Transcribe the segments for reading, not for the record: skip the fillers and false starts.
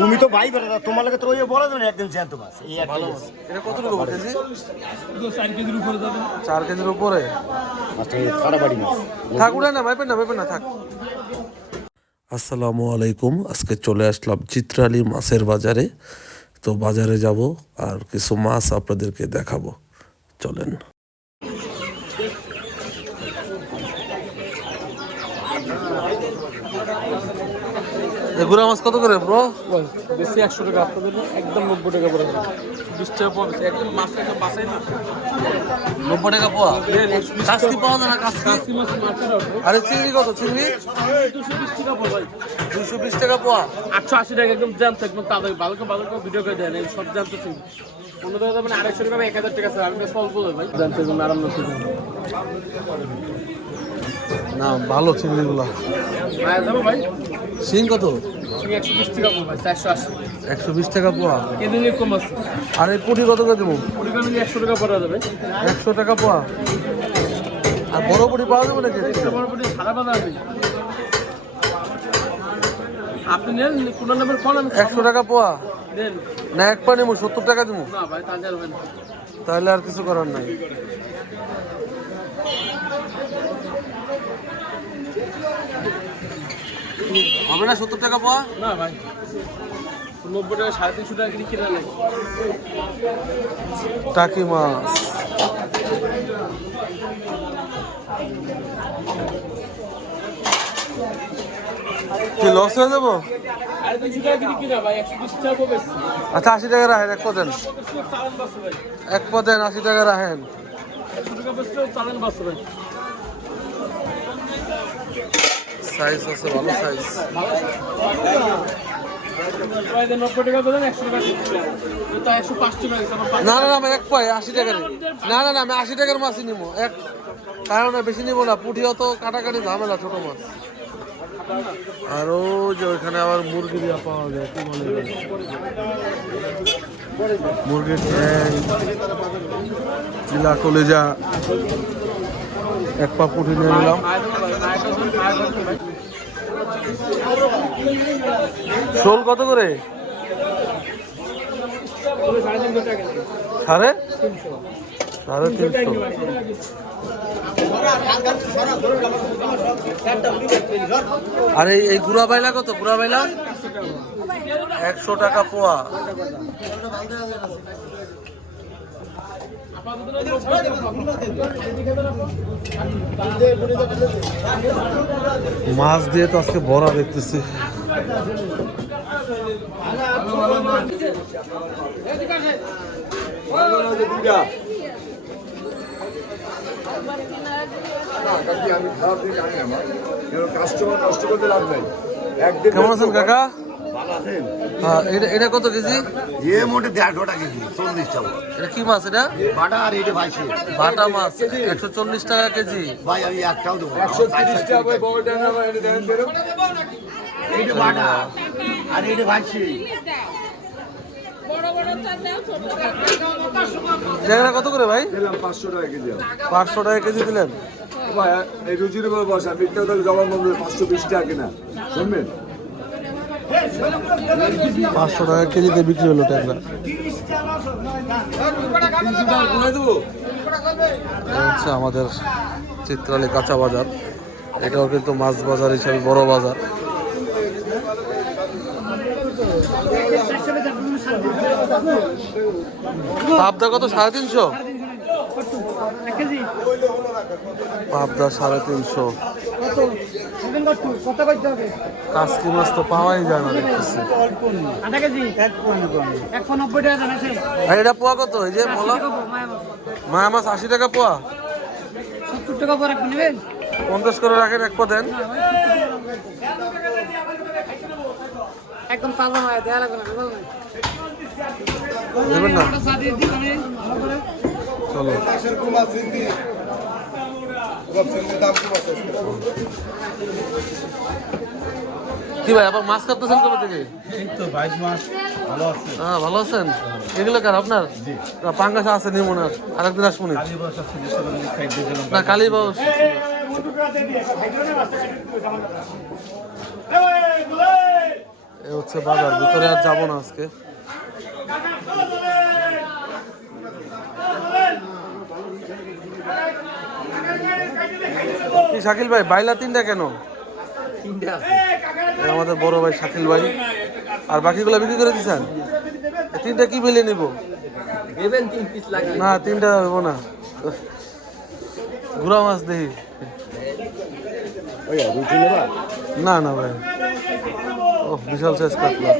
তুমি তো ভাই বেটা, তোমার লাগে তো ওই বলা যাবে না একদিন জ্যান্ত মাছ। এই একটা এটা কতটুকু কেজি? 4 কেজির উপরে যাবে। 4 কেজির উপরে। আচ্ছা, এই খারাপ মাছ থাক, উড়ে না, ভাইবেন না থাক। আসসালামু আলাইকুম। আজকে চলে আসলাম চিত্রালী মাছের বাজারে। তো বাজারে যাব আর কিছু মাছ আপনাদেরকে দেখাবো, চলেন। গুড়া মাছ কত করে ব্রো? বেশি 100 টাকা, আপনাদের একদম 90 টাকা পড়ে, 20 টাকা পড়ে একদম। মাছ একদম বাসাই না, 90 টাকা পোয়া। কাসকি পাওয়া যায় না? কাসকি মাছ মাছের অর্ডার আরে চিংড়ি কত? চিংড়ি 220 টাকা পড়ে ভাই। 220 টাকা পোয়া। 880 টাকা একদম জ্যান্ত, একদম তাদের ভালো করে ভিডিও করে দেন। এই সব জ্যান্ত ছিল 15 টাকা যাবেন, 250 টাকা 1000 টাকা স্যার। আমি তো সব বলে ভাই জ্যান্ত একদম আরাম না ছিল না, ভালো চিংড়িগুলা। ভাই যাবো ভাই। শিং কত? 120 টাকা পড়ে ভাই, 480 120 টাকা পোয়া। কেজি নিয়ে কম আছে। আর এই পুঁটি কত করে দেবো? পরিমাণে 100 টাকা পড়া যাবে। 100 টাকা পোয়া। আর বড় পুঁটি পাওয়া যাবে নাকি? মোটামুটি সারা বাজার নেই। আপনি নেন কোন নাম্বার কোন? 100 টাকা পোয়া নেন না, এক পা নেবো, 70 টাকা দেবো। না ভাই, তাজা হবে না। তাহলে আর কিছু করার নাই। হবে না 70 টাকা পোয়া? না ভাই, 90 টাকা 350 টাকা কিনে কিনা লাগে। টাকি মাছ। কি লস হয়ে যাবো? 350 টাকা কিনে কিনা ভাই, 120 টাকা পড়বে। আচ্ছা 80 টাকা রাখেন, এক পা দেন। চালান বাস ভাই, এক পা দেন, 80 টাকা রাখেন। 100 টাকা বেচলেও চালান বাস ভাই। সাইজ আছে, ভালো সাইজ। ভাই দেন 90 টাকা বলেন, 100 টাকা দিচ্ছি। তো 105 টাকা দিচ্ছি আমার। না আমি এক পাই 80 টাকার। না আমি 80 টাকার মাছই নিবো এক, কারণ বেশি নিবো না। পুঁটি অত কাটাকাটি ঝামেলা, ছোট মাছ। আর ও যে ওইখানে আবার মুরগি দিয়া পাওয়া যায়, কি বলে মুরগির ঠ্যাং, চিলা, কলেজা। এক পা পুঁটি নিয়ে নিলাম। শোল কত করে? 350। আর এই গুড়া বাইলা কত? গুড়া বাইলা 100 টাকা পোয়া। মাছ দিয়ে তো আজকে বড়া দেখতেছি। কেমন আছেন কাকা? হ্যাঁ, এটা কত কেজি? এটা কি মাছ? এটা বাটা মাছ, 140 টাকা কেজি। ট্যাংরা কত করে ভাই? 500 টাকা কেজি। 500 টাকা কেজি দিলেন। ভাই এই রুজির উপর বসা, মিথ্যা কথা জবাব বলবে 520 টাকা কিনা, শুনবেন? 500 টাকা কেজিতে বিক্রি হলো ট্যাংরা। হচ্ছে আমাদের চিত্রালী কাঁচা বাজার। এটাও কিন্তু মাছ বাজার হিসেবে বড় বাজার। পাবদা কত? 350। পাবদা 350। কাসকি মাছ তো পাওয়াই যায় না দেখতেছি। আর এটা পোয়া কত? এই যে মোলা মায়া মাছ 80 টাকা পোয়া। 70 টাকা পরে নেবেন, 50 করে রাখেন, এক পা দেন। একদম তাজা হয়, দেয়া লাগবে না। দেবেন না? চলো। কি ভাই আবার মাছ কাটতেছেন কবে থেকে? হ্যাঁ, ভালো আছেন? এগুলো কার আপনার? পাঙ্গাস আছে নিমন, আরেকদিন আসবো না। কালীবাস এ হচ্ছে বাজার, ভিতরে আর যাবো না আজকে। কি শাকিল ভাই বাইলা তিনটা কেন? এ আমাদের বড় ভাই শাকিল ভাই। আর বাকিগুলো বিক্রি করে দিচ্ছেন? তিনটা কি মিলে নিব? না তিনটা হইব না, গুড়া মাছ দেখি। না না ভাই, ও বিশাল সাইজ কাতলা।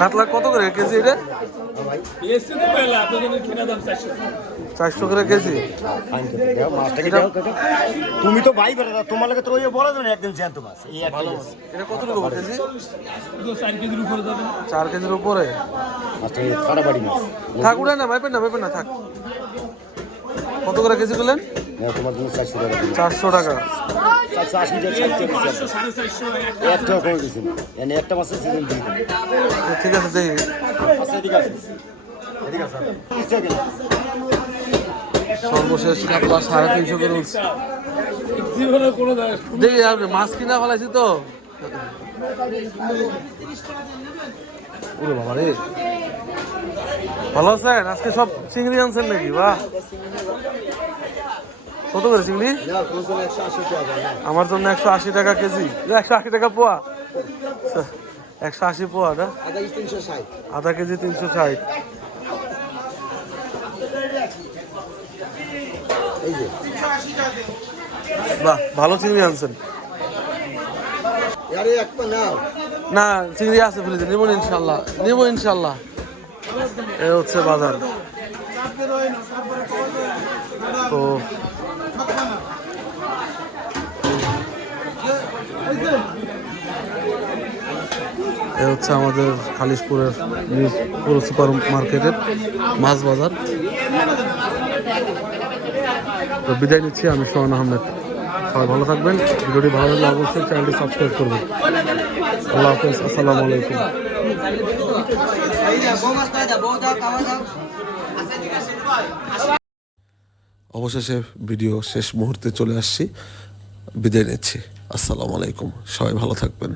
কাতলা কত করে কেজি এটা? 400 করে কেজি। তুমি তো ভাই বেটা, তোমার লাগে তো ওই বলা যাবে না একদম জ্যান্ত মাছ। এই একটা মাছ এটা কত নেবো কেজি? 4 কেজির উপরে। কাটাবাড়ি মাছ থাক, উড়ে না, মাইপেন না থাক। কত করে কেজি বললেন? তোমার জন্য 400 টাকা। 400 টাকা। 480 একটা কমে গেছে, এনে একটা মাছের সিজন দিয়ে ঠিক আছে দেখি। আচ্ছা এদিকে আসুন, এদিকে আসুন। সর্বশেষ কাতলা 350 করে উঠছে। দেখি আপনি মাছ কিনা ফেলাইছি তো। ওরে বাবা রে, ভালো আছেন? আজকে সব চিংড়ি আনছেন নাকি? বাহ, কত করে চিংড়ি? আমার জন্য 180 টাকা কেজি। 180 টাকা পোয়া? 180 পোয়া না, আধা কেজি 360। বাহ, ভালো চিংড়ি আনছেন। না চিংড়ি আছে ফ্রিজে, নিব ইনশাল্লাহ, নিব ইনশাল্লাহ। এ হচ্ছে বাজার। তো এ হচ্ছে আমাদের খালিশপুরের পুরো সুপার মার্কেটের মাছ বাজার। তো বিদায় নিচ্ছি, আমি সোহান আহমেদ। সবাই ভালো থাকবেন। ভিডিওটি ভালো লাগলে অবশ্যই চ্যানেলটি সাবস্ক্রাইব করবেন। আল্লাহ হাফেজ, আসসালামু আলাইকুম। অবশেষে ভিডিও শেষ মুহূর্তে চলে আসছি, বিদায় নিচ্ছি। আসসালামু আলাইকুম, সবাই ভালো থাকবেন।